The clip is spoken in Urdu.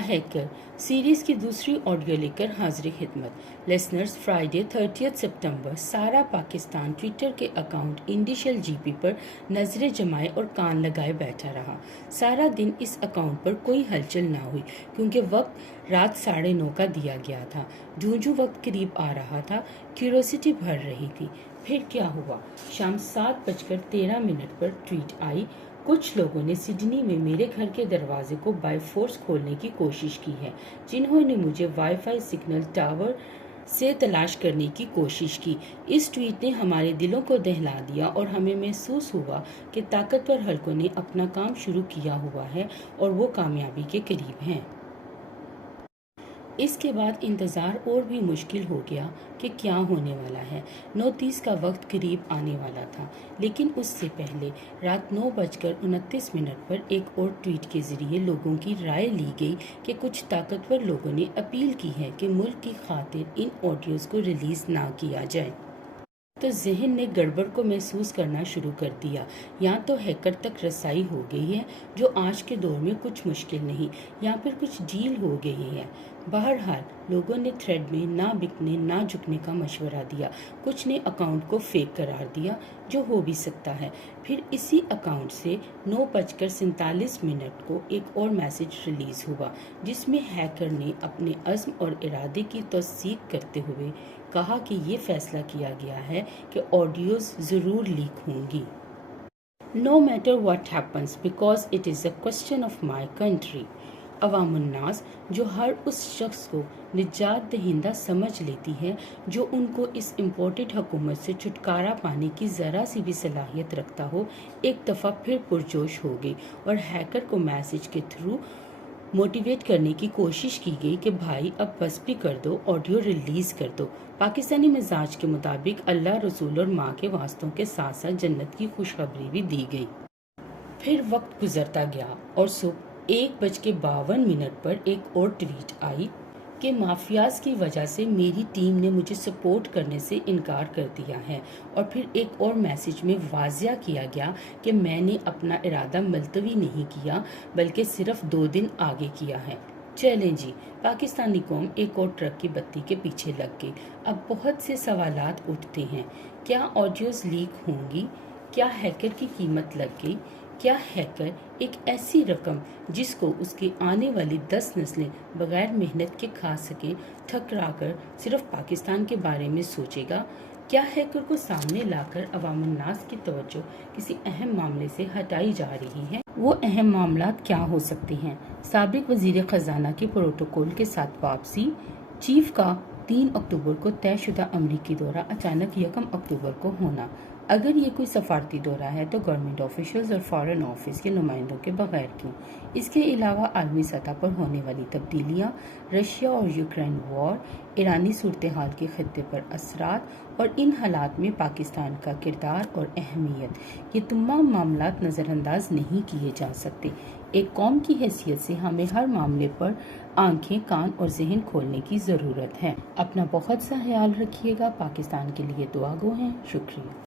ہیکر سیریز کی دوسری آڈیو لے کر حاضر خدمت لسنرز فرائیڈے 30 سپتمبر سارا پاکستان ٹویٹر کے اکاؤنٹ انڈیشل جی پی پر نظریں جمائے اور کان لگائے بیٹھا رہا۔ سارا دن اس اکاؤنٹ پر کوئی ہلچل نہ ہوئی کیونکہ وقت رات 9:30 کا دیا گیا تھا۔ جوں وقت قریب آ رہا تھا کیوریوسٹی بڑھ رہی تھی۔ پھر کیا ہوا؟ شام 7:13 پر ٹویٹ آئی، کچھ لوگوں نے سڈنی میں میرے گھر کے دروازے کو بائی فورس کھولنے کی کوشش کی ہے، جنہوں نے مجھے وائی فائی سگنل ٹاور سے تلاش کرنے کی کوشش کی۔ اس ٹویٹ نے ہمارے دلوں کو دہلا دیا اور ہمیں محسوس ہوا کہ طاقتور حلقوں نے اپنا کام شروع کیا ہوا ہے اور وہ کامیابی کے قریب ہیں۔ اس کے بعد انتظار اور بھی مشکل ہو گیا کہ کیا ہونے والا ہے۔ 9:30 کا وقت قریب آنے والا تھا، لیکن اس سے پہلے رات 9:29 پر ایک اور ٹویٹ کے ذریعے لوگوں کی رائے لی گئی کہ کچھ طاقتور لوگوں نے اپیل کی ہے کہ ملک کی خاطر ان آڈیوز کو ریلیز نہ کیا جائے۔ تو ذہن نے گڑبڑ کو محسوس کرنا شروع کر دیا۔ یا تو ہیکر تک رسائی ہو گئی ہے، جو آج کے دور میں کچھ مشکل نہیں، یا پھر کچھ ڈیل ہو گئی ہے۔ بہرحال لوگوں نے تھریڈ میں نہ بکنے نہ جھکنے کا مشورہ دیا۔ کچھ نے اکاؤنٹ کو فیک قرار دیا، جو ہو بھی سکتا ہے۔ پھر اسی اکاؤنٹ سے 9:47 کو ایک اور میسج ریلیز ہوا، جس میں ہیکر نے اپنے عزم اور ارادے کی تصدیق کرتے ہوئے کہا کہ یہ فیصلہ کیا گیا ہے کہ آڈیوز ضرور لیک ہوں گی۔ No matter what happens because it is a question of my country۔ عوام الناس، جو ہر اس شخص کو نجات دہندہ سمجھ لیتی ہے جو ان کو اس امپورٹڈ حکومت سے چھٹکارا پانے کی ذرا سی بھی صلاحیت رکھتا ہو، ایک دفعہ پھر پرجوش ہو گئی اور ہیکر کو میسج کے تھرو موٹیویٹ کرنے کی کوشش کی گئی کہ بھائی اب بس بھی کر دو، آڈیو ریلیز کر دو۔ پاکستانی مزاج کے مطابق اللہ، رسول اور ماں کے واسطوں کے ساتھ ساتھ جنت کی خوشخبری بھی دی گئی۔ پھر وقت گزرتا گیا اور صبح 1:52 پر ایک اور ٹویٹ آئی کہ مافیاز کی وجہ سے میری ٹیم نے مجھے سپورٹ کرنے سے انکار کر دیا ہے، اور پھر ایک اور میسج میں واضح کیا گیا کہ میں نے اپنا ارادہ ملتوی نہیں کیا بلکہ صرف 2 دن آگے کیا ہے۔ چلیں جی، پاکستانی قوم ایک اور ٹرک کی بتی کے پیچھے لگ گئی۔ اب بہت سے سوالات اٹھتے ہیں، کیا آڈیوز لیک ہوں گی؟ کیا ہیکر کی قیمت لگ گئی؟ کیا ہیکر ایک ایسی رقم جس کو اس کے آنے والی 10 نسلیں بغیر محنت کے کھا سکیں ٹھکرا کر صرف پاکستان کے بارے میں سوچے گا؟ کیا ہیکر کو سامنے لا کر عوام الناس کی توجہ کسی اہم معاملے سے ہٹائی جا رہی ہے؟ وہ اہم معاملات کیا ہو سکتے ہیں؟ سابق وزیر خزانہ کی پروٹوکول کے ساتھ واپسی، چیف کا 3 اکتوبر کو طے شدہ امریکی دورہ اچانک 1 اکتوبر کو ہونا۔ اگر یہ کوئی سفارتی دورہ ہے تو گورنمنٹ آفیشلز اور فارن آفس کے نمائندوں کے بغیر کیوں؟ اس کے علاوہ عالمی سطح پر ہونے والی تبدیلیاں، رشیا اور یوکرین وار، ایرانی صورتحال کے خطے پر اثرات اور ان حالات میں پاکستان کا کردار اور اہمیت، یہ تمام معاملات نظر انداز نہیں کیے جا سکتے۔ ایک قوم کی حیثیت سے ہمیں ہر معاملے پر آنکھیں، کان اور ذہن کھولنے کی ضرورت ہے۔ اپنا بہت سا خیال رکھیے گا۔ پاکستان کے لیے دعا گو ہیں۔ شکریہ۔